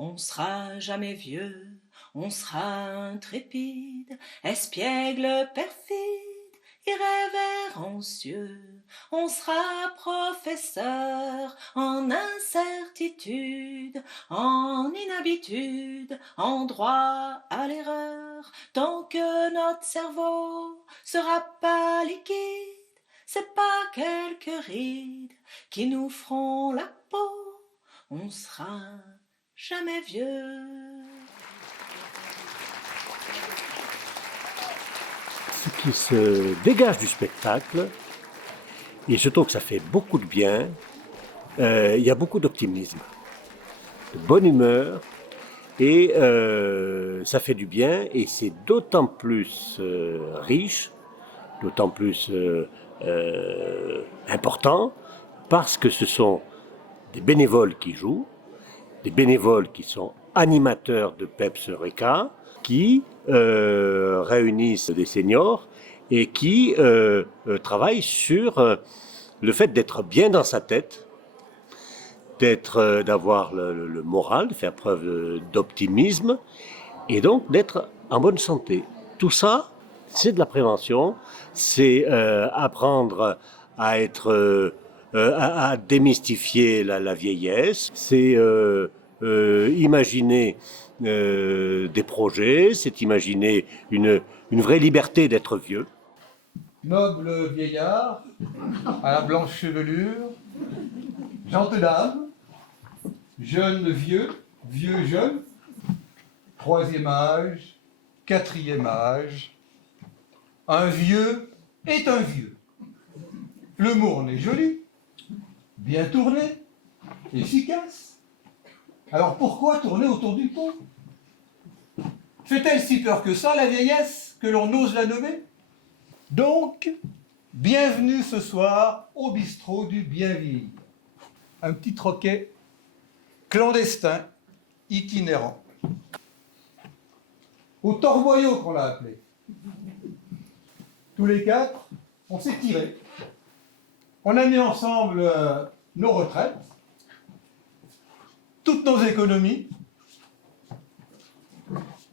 On sera jamais vieux, on sera intrépide, espiègle perfide, irrévérencieux. On sera professeur en incertitude, en inhabitude, en droit à l'erreur. Tant que notre cerveau sera pas liquide, c'est pas quelques rides qui nous feront la peau. On sera jamais vieux. Ce qui se dégage du spectacle, et je trouve que ça fait beaucoup de bien, il y a beaucoup d'optimisme, de bonne humeur, et ça fait du bien, et c'est d'autant plus riche, d'autant plus important, parce que ce sont des bénévoles qui jouent, des bénévoles qui sont animateurs de PEPS Eureka, qui réunissent des seniors et qui travaillent sur le fait d'être bien dans sa tête, d'avoir le moral, de faire preuve d'optimisme et donc d'être en bonne santé. Tout ça, c'est de la prévention, c'est apprendre à être à démystifier la vieillesse, c'est imaginer des projets, c'est imaginer une vraie liberté d'être vieux. Noble vieillard, à la blanche chevelure, gentes dames, jeune vieux, vieux jeune, troisième âge, quatrième âge. Un vieux est un vieux. Le mot en est joli, bien tourné, efficace. Alors pourquoi tourner autour du pot? Fait-elle si peur que ça, la vieillesse, que l'on ose la nommer? Donc, bienvenue ce soir au bistrot du bien vieillir. Un petit troquet clandestin, itinérant. Au torboyau qu'on l'a appelé. Tous les quatre, on s'est tirés. On a mis ensemble nos retraites, toutes nos économies.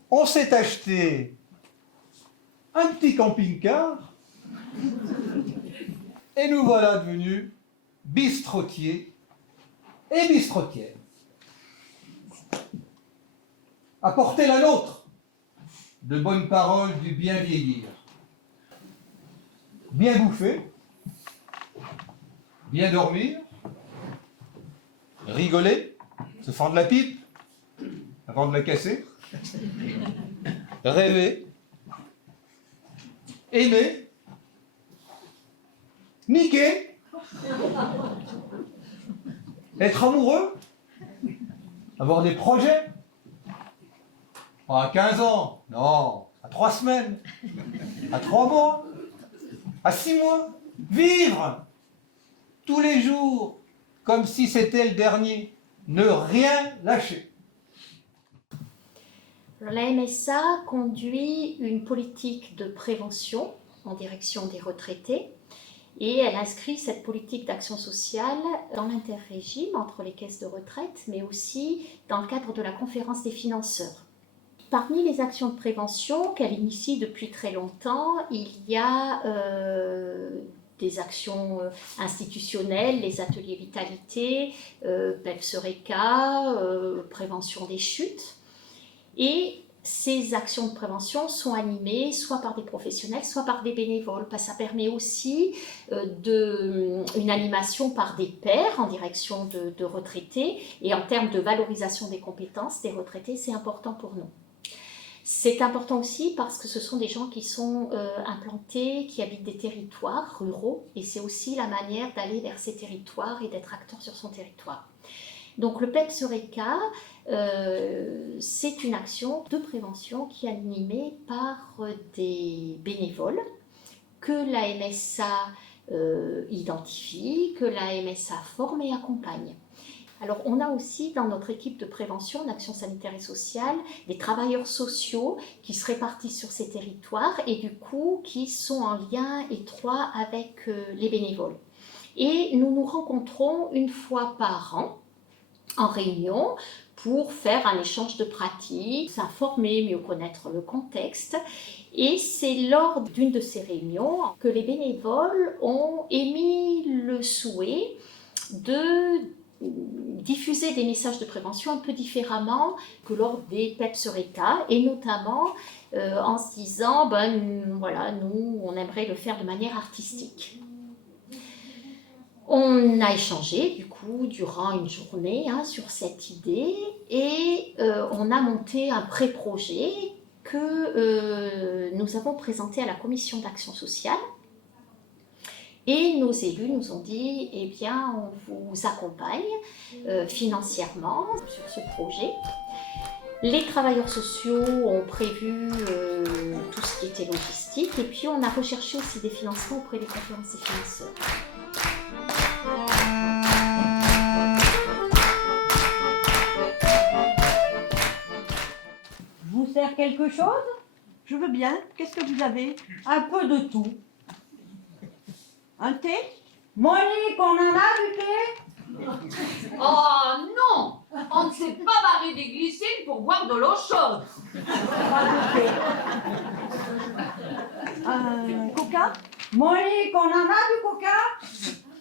On s'est acheté un petit camping-car et nous voilà devenus bistrotiers et bistrotières. Apportez la nôtre de bonnes paroles du bien vieillir. Bien bouffer, bien dormir, rigoler, se fendre la pipe avant de la casser, rêver, aimer, niquer, être amoureux, avoir des projets. Pas à 15 ans, non, à 3 semaines, à 3 mois, à 6 mois, vivre tous les jours comme si c'était le dernier, ne rien lâcher. La MSA conduit une politique de prévention en direction des retraités et elle inscrit cette politique d'action sociale dans l'interrégime entre les caisses de retraite, mais aussi dans le cadre de la conférence des financeurs. Parmi les actions de prévention qu'elle initie depuis très longtemps, il y a des actions institutionnelles, les ateliers vitalité, PEPS Eureka, prévention des chutes. Et ces actions de prévention sont animées soit par des professionnels, soit par des bénévoles. Ça permet aussi une animation par des pairs en direction de retraités. Et en termes de valorisation des compétences des retraités, c'est important pour nous. C'est important aussi parce que ce sont des gens qui sont implantés, qui habitent des territoires ruraux. Et c'est aussi la manière d'aller vers ces territoires et d'être acteur sur son territoire. Donc le PEPS Eureka, c'est une action de prévention qui est animée par des bénévoles que la MSA identifie, que la MSA forme et accompagne. Alors on a aussi dans notre équipe de prévention d'action sanitaire et sociale des travailleurs sociaux qui se répartissent sur ces territoires et du coup qui sont en lien étroit avec les bénévoles. Et nous nous rencontrons une fois par an en réunion pour faire un échange de pratiques, s'informer, mieux connaître le contexte. Et c'est lors d'une de ces réunions que les bénévoles ont émis le souhait de diffuser des messages de prévention un peu différemment que lors des PEPS Eureka, et notamment en se disant, voilà, nous, on aimerait le faire de manière artistique. On a échangé du coup durant une journée sur cette idée et on a monté un pré-projet que nous avons présenté à la commission d'action sociale. Et nos élus nous ont dit, eh bien, on vous accompagne financièrement sur ce projet. Les travailleurs sociaux ont prévu tout ce qui était logistique et puis on a recherché aussi des financements auprès des conférenciers financeurs. Je vous sers quelque chose? Je veux bien. Qu'est-ce que vous avez? Un peu de tout. Un thé? Monique, on en a du thé? Oh non! On ne s'est pas barré des glycines pour boire de l'eau chaude. Pas de thé. Un coca? Monique, on en a du coca?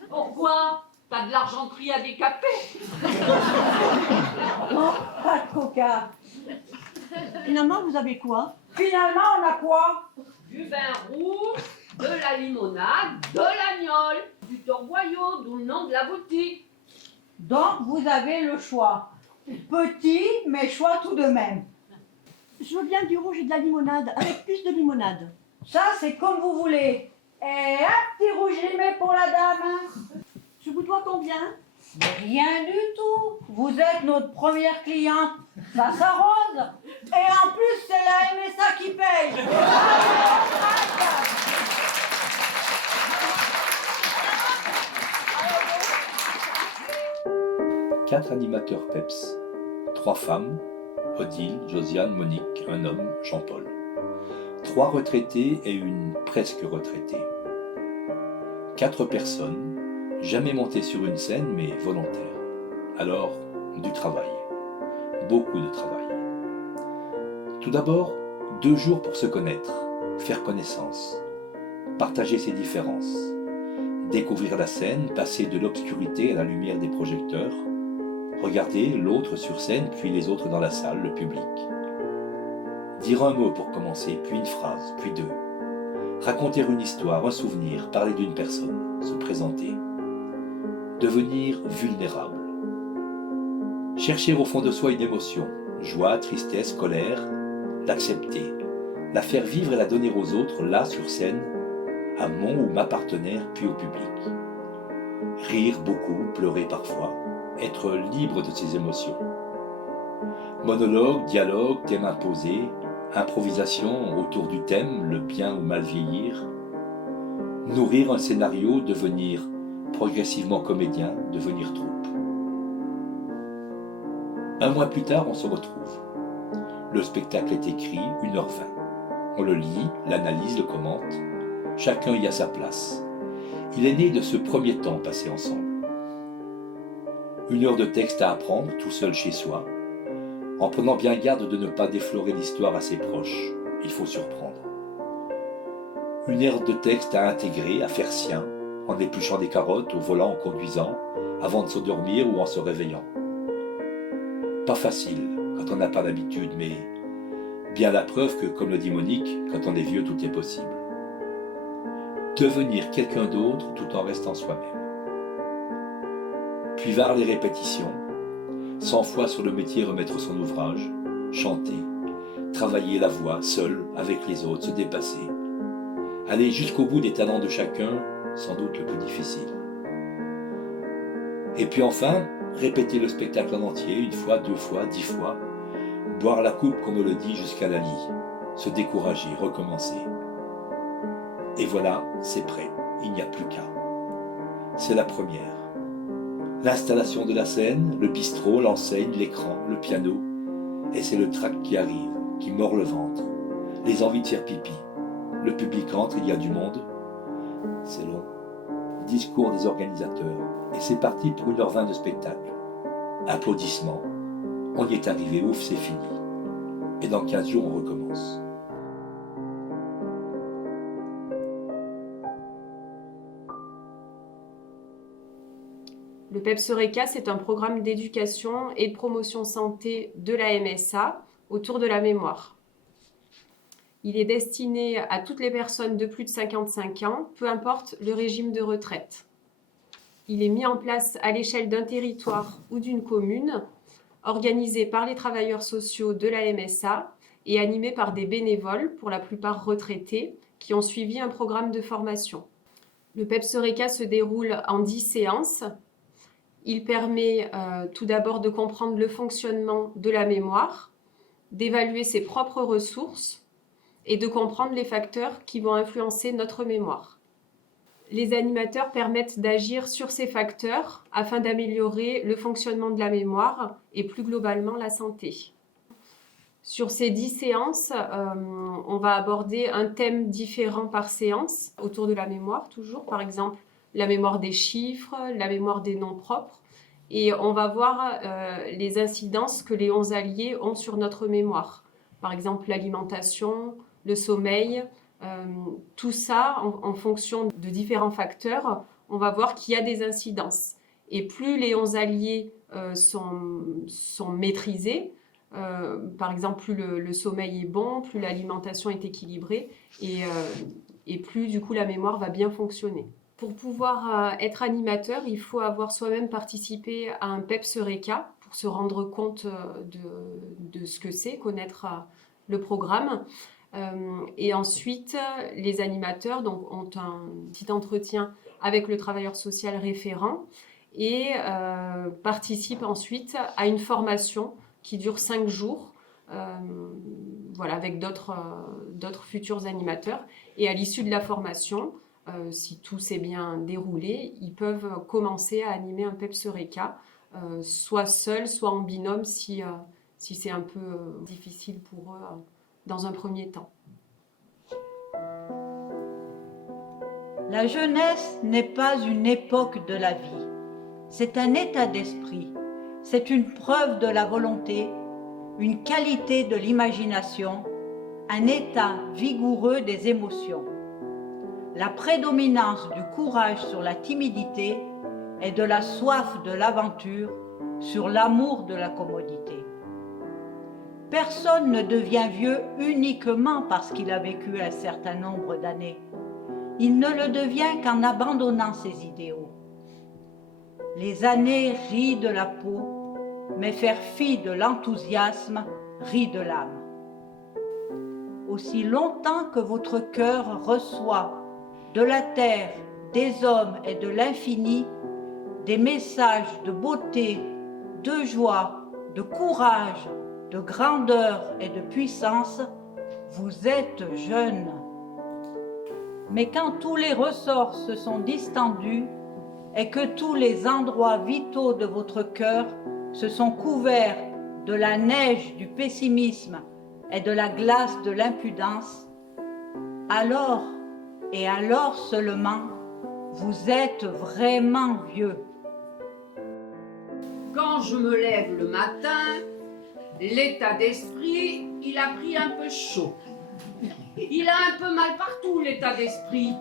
Pourquoi? T'as de l'argenterie à décaper? Non, pas de coca. Finalement, vous avez quoi? Finalement, on a quoi? Du vin rouge, de la limonade, de l'agnole, du torboyau, d'où le nom de la boutique. Donc, vous avez le choix. Petit, mais choix tout de même. Je veux bien du rouge et de la limonade, avec plus de limonade. Ça, c'est comme vous voulez. Et un petit rouge limé pour la dame. Je vous dois combien? Rien du tout. Vous êtes notre première cliente. Ça s'arrose. Et en plus, c'est la MSA qui paye. Quatre animateurs PEPS, 3 femmes, Odile, Josiane, Monique, un homme, Jean-Paul. 3 retraités et une presque retraitée. 4 personnes, jamais montées sur une scène mais volontaires. Alors, du travail. Beaucoup de travail. Tout d'abord, 2 jours pour se connaître, faire connaissance, partager ses différences, découvrir la scène, passer de l'obscurité à la lumière des projecteurs, regarder l'autre sur scène, puis les autres dans la salle, le public. Dire un mot pour commencer, puis une phrase, puis 2. Raconter une histoire, un souvenir, parler d'une personne, se présenter. Devenir vulnérable. Chercher au fond de soi une émotion, joie, tristesse, colère, l'accepter, la faire vivre et la donner aux autres, là, sur scène, à mon ou ma partenaire, puis au public. Rire beaucoup, pleurer parfois, être libre de ses émotions. Monologue, dialogue, thème imposé, improvisation autour du thème, le bien ou mal vieillir. Nourrir un scénario, devenir progressivement comédien, devenir troupe. Un mois plus tard, on se retrouve. Le spectacle est écrit, 1h20. On le lit, l'analyse, le commente. Chacun y a sa place. Il est né de ce premier temps passé ensemble. 1 heure de texte à apprendre, tout seul chez soi, en prenant bien garde de ne pas déflorer l'histoire à ses proches. Il faut surprendre. 1 heure de texte à intégrer, à faire sien, en épluchant des carottes, au volant, en conduisant, avant de s'endormir ou en se réveillant. Pas facile quand on n'a pas l'habitude, mais bien la preuve que, comme le dit Monique, quand on est vieux, tout est possible. Devenir quelqu'un d'autre tout en restant soi-même. Puis var les répétitions, 100 fois sur le métier remettre son ouvrage, chanter, travailler la voix, seul, avec les autres, se dépasser. Aller jusqu'au bout des talents de chacun, sans doute le plus difficile. Et puis enfin, répéter le spectacle en entier, 1 fois, 2 fois, 10 fois, boire la coupe comme on le dit jusqu'à la lie, se décourager, recommencer. Et voilà, c'est prêt, il n'y a plus qu'à. C'est la première. L'installation de la scène, le bistrot, l'enseigne, l'écran, le piano, et c'est le trac qui arrive, qui mord le ventre, les envies de faire pipi. Le public entre, il y a du monde, c'est long. Discours des organisateurs, et c'est parti pour 1h20 de spectacle. Applaudissements. On y est arrivé, ouf, c'est fini. Et dans 15 jours, on recommence. Le PEPS Eureka, c'est un programme d'éducation et de promotion santé de la MSA autour de la mémoire. Il est destiné à toutes les personnes de plus de 55 ans, peu importe le régime de retraite. Il est mis en place à l'échelle d'un territoire ou d'une commune, organisé par les travailleurs sociaux de la MSA et animé par des bénévoles, pour la plupart retraités, qui ont suivi un programme de formation. Le PEPS Eureka se déroule en 10 séances. Il permet tout d'abord de comprendre le fonctionnement de la mémoire, d'évaluer ses propres ressources et de comprendre les facteurs qui vont influencer notre mémoire. Les animateurs permettent d'agir sur ces facteurs afin d'améliorer le fonctionnement de la mémoire et plus globalement la santé. Sur ces 10 séances, on va aborder un thème différent par séance autour de la mémoire toujours, par exemple la mémoire des chiffres, la mémoire des noms propres, et on va voir les incidences que les 11 alliés ont sur notre mémoire. Par exemple l'alimentation, le sommeil, tout ça en fonction de différents facteurs, on va voir qu'il y a des incidences. Et plus les 11 alliés sont maîtrisés, par exemple plus le sommeil est bon, plus l'alimentation est équilibrée et plus du coup la mémoire va bien fonctionner. Pour pouvoir être animateur, il faut avoir soi-même participé à un PEPS Eureka pour se rendre compte de ce que c'est, connaître le programme. Et ensuite, les animateurs donc, ont un petit entretien avec le travailleur social référent et participent ensuite à une formation qui dure 5 jours, voilà, avec d'autres futurs animateurs. Et à l'issue de la formation, si tout s'est bien déroulé, ils peuvent commencer à animer un PEPS Eureka, soit seul, soit en binôme si c'est un peu difficile pour eux dans un premier temps. La jeunesse n'est pas une époque de la vie, c'est un état d'esprit, c'est une preuve de la volonté, une qualité de l'imagination, un état vigoureux des émotions. La prédominance du courage sur la timidité et de la soif de l'aventure sur l'amour de la commodité. Personne ne devient vieux uniquement parce qu'il a vécu un certain nombre d'années. Il ne le devient qu'en abandonnant ses idéaux. Les années rient de la peau, mais faire fi de l'enthousiasme rit de l'âme. Aussi longtemps que votre cœur reçoit de la terre, des hommes et de l'infini des messages de beauté, de joie, de courage, de grandeur et de puissance, vous êtes jeune. Mais quand tous les ressorts se sont distendus et que tous les endroits vitaux de votre cœur se sont couverts de la neige du pessimisme et de la glace de l'impudence, alors et alors seulement, vous êtes vraiment vieux. Quand je me lève le matin, l'état d'esprit, il a pris un peu chaud. Il a un peu mal partout, l'état d'esprit,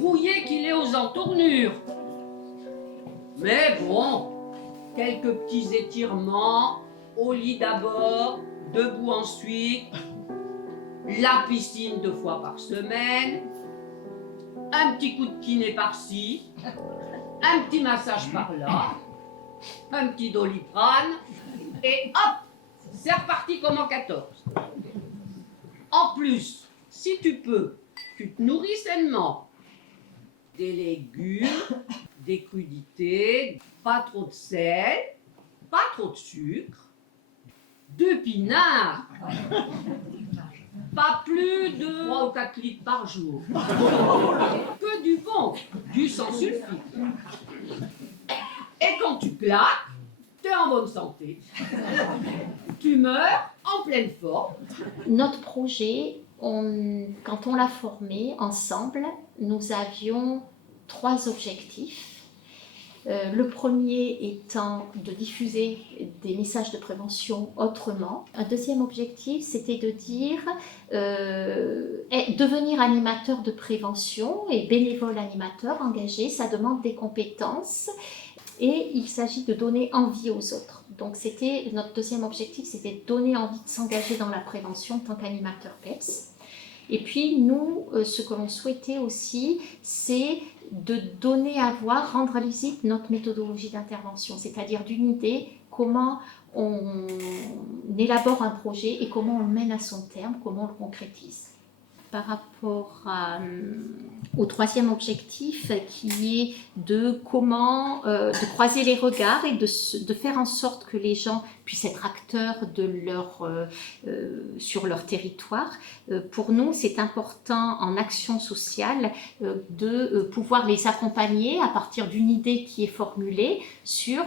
rouillé qu'il est aux entournures. Mais bon, quelques petits étirements, au lit d'abord, debout ensuite, la piscine 2 fois par semaine, un petit coup de kiné par-ci, un petit massage par-là, un petit doliprane, et hop, c'est reparti comme en 14. En plus, si tu peux, tu te nourris sainement. Des légumes, des crudités, pas trop de sel, pas trop de sucre, 2 pinards, pas plus de 3 ou 4 litres par jour. Que du bon, du sans sulfite. Et quand tu claques, t'es en bonne santé. Tu meurs en pleine forme. Notre projet, quand on l'a formé ensemble, nous avions 3 objectifs. Le premier étant de diffuser des messages de prévention autrement. Un deuxième objectif, c'était de dire devenir animateur de prévention et bénévole animateur engagé, ça demande des compétences et il s'agit de donner envie aux autres. Donc c'était notre deuxième objectif, c'était de donner envie de s'engager dans la prévention en tant qu'animateur PEPS. Et puis nous, ce que l'on souhaitait aussi, c'est de donner à voir, rendre lisible notre méthodologie d'intervention, c'est-à-dire d'une idée, comment on élabore un projet et comment on le mène à son terme, comment on le concrétise. Par rapport au troisième objectif qui est de comment de croiser les regards et de faire en sorte que les gens puissent être acteurs sur leur territoire. Pour nous, c'est important en action sociale de pouvoir les accompagner à partir d'une idée qui est formulée sur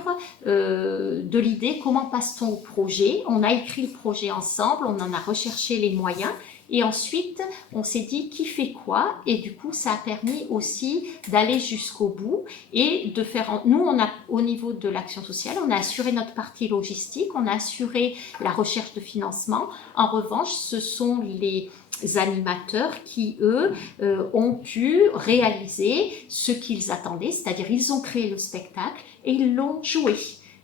de l'idée comment passe-t-on au projet. On a écrit le projet ensemble, on en a recherché les moyens. Et ensuite, on s'est dit qui fait quoi, et du coup, ça a permis aussi d'aller jusqu'au bout et de faire. Nous, au niveau de l'action sociale, on a assuré notre partie logistique, on a assuré la recherche de financement. En revanche, ce sont les animateurs qui, eux, ont pu réaliser ce qu'ils attendaient, c'est-à-dire ils ont créé le spectacle et ils l'ont joué.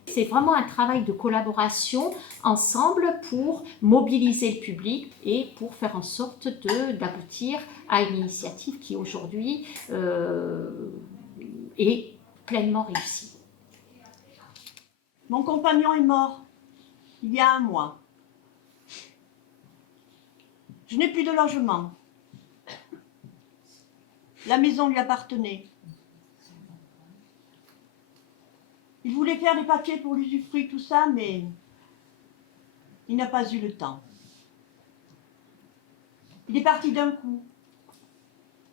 C'est vraiment un travail de collaboration ensemble pour mobiliser le public et pour faire en sorte d'aboutir à une initiative qui aujourd'hui est pleinement réussie. Mon compagnon est mort il y a 1 mois. Je n'ai plus de logement. La maison lui appartenait. Il voulait faire des papiers pour l'usufruit, tout ça, mais il n'a pas eu le temps. Il est parti d'un coup,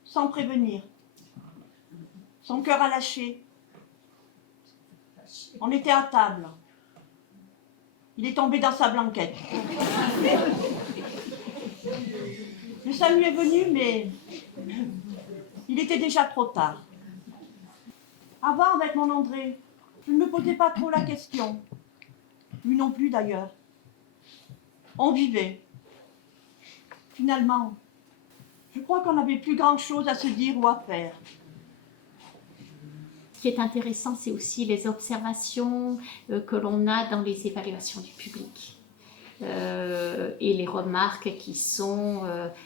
sans prévenir. Son cœur a lâché. On était à table. Il est tombé dans sa blanquette. Le SAMU est venu, mais il était déjà trop tard. Avant, avec mon André, je ne me posais pas trop la question. Lui non plus d'ailleurs. On vivait. Finalement, je crois qu'on n'avait plus grand-chose à se dire ou à faire. Ce qui est intéressant, c'est aussi les observations que l'on a dans les évaluations du public. Et les remarques qui sont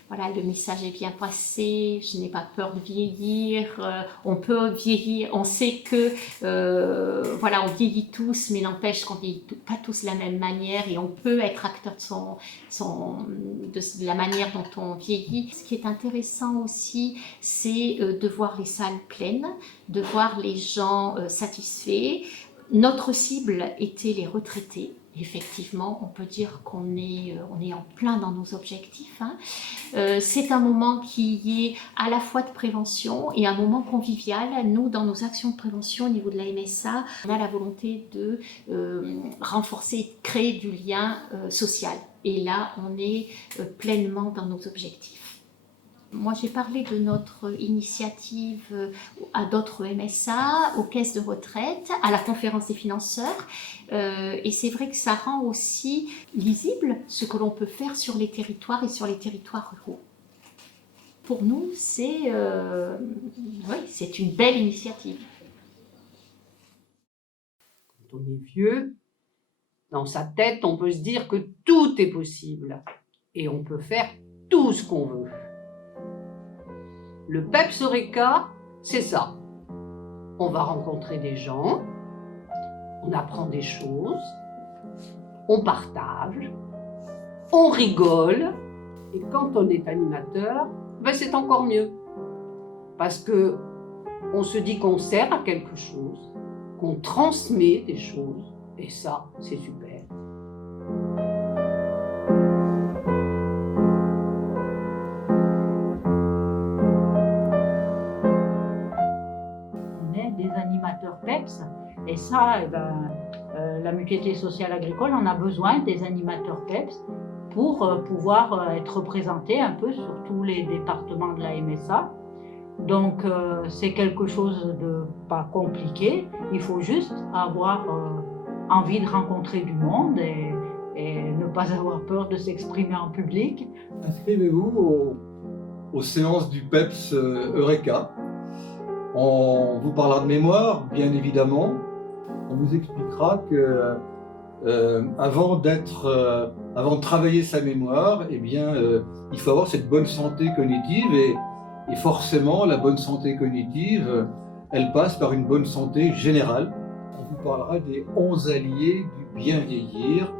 voilà, le message est bien passé, je n'ai pas peur de vieillir, on peut vieillir, on sait que voilà, on vieillit tous, mais n'empêche qu'on vieillit pas tous de la même manière et on peut être acteur de la manière dont on vieillit. Ce qui est intéressant aussi, c'est de voir les salles pleines, de voir les gens satisfaits. Notre cible était les retraités. Effectivement, on peut dire qu'on est en plein dans nos objectifs. Hein. C'est un moment qui est à la fois de prévention et un moment convivial. Nous, dans nos actions de prévention au niveau de la MSA, on a la volonté de renforcer, de créer du lien social. Et là, on est pleinement dans nos objectifs. Moi, j'ai parlé de notre initiative à d'autres MSA, aux caisses de retraite, à la conférence des financeurs. Et c'est vrai que ça rend aussi lisible ce que l'on peut faire sur les territoires et sur les territoires ruraux. Pour nous, c'est une belle initiative. Quand on est vieux, dans sa tête, on peut se dire que tout est possible. Et on peut faire tout ce qu'on veut. Le PEPS Eureka, c'est ça. On va rencontrer des gens, on apprend des choses, on partage, on rigole. Et quand on est animateur, c'est encore mieux. Parce qu'on se dit qu'on sert à quelque chose, qu'on transmet des choses. Et ça, c'est super. PEPS. Et ça, la mutualité sociale agricole en a besoin des animateurs PEPS pour pouvoir être représentés un peu sur tous les départements de la MSA. Donc c'est quelque chose de pas compliqué, il faut juste avoir envie de rencontrer du monde et ne pas avoir peur de s'exprimer en public. Inscrivez-vous aux séances du PEPS Eureka. On vous parlera de mémoire, bien évidemment. On vous expliquera que avant de travailler sa mémoire, eh bien, il faut avoir cette bonne santé cognitive et forcément, la bonne santé cognitive, elle passe par une bonne santé générale. On vous parlera des 11 alliés du bien vieillir.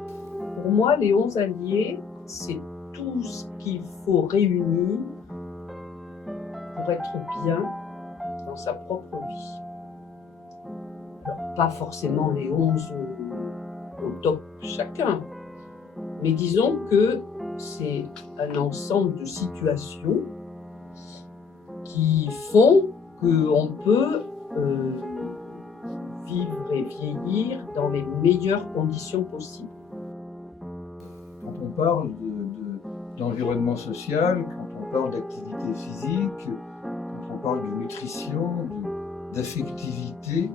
Pour moi, les 11 alliés, c'est tout ce qu'il faut réunir pour être bien dans sa propre vie. Alors, pas forcément les 11 au top chacun, mais disons que c'est un ensemble de situations qui font qu'on peut vivre et vieillir dans les meilleures conditions possibles. Quand on parle d'environnement social, quand on parle d'activité physique, quand on parle de nutrition, d'affectivité,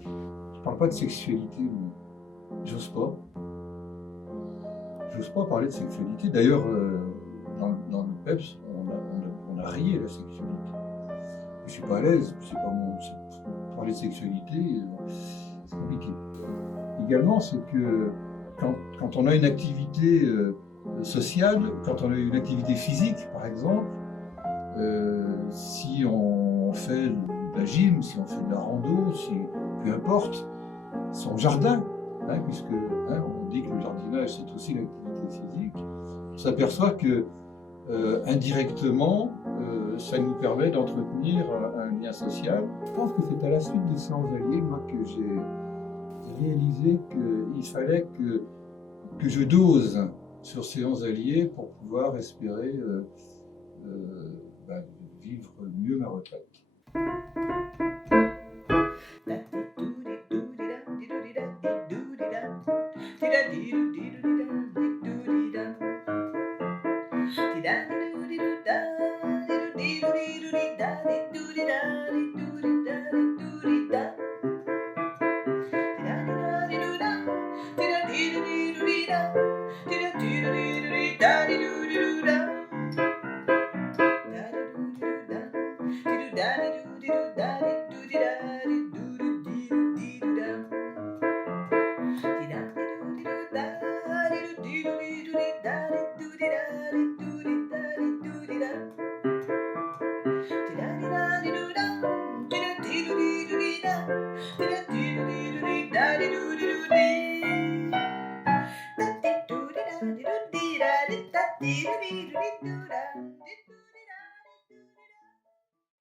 je ne parle pas de sexualité, mais j'ose pas. J'ose pas parler de sexualité. D'ailleurs, dans le PEPS, on a rayé la sexualité. Je suis pas à l'aise, c'est pas mon. Parler de sexualité, c'est compliqué. Également, c'est que quand on a une activité sociale, quand on a une activité physique, par exemple, si on fait de la gym, si on fait de la rando, peu importe, son jardin, puisque on dit que le jardinage c'est aussi l'activité physique, on s'aperçoit que indirectement, ça nous permet d'entretenir un lien social. Je pense que c'est à la suite des séances alliées, moi, que j'ai réalisé qu'il fallait que je dose sur séances alliées pour pouvoir espérer vivre mieux ma retraite. Da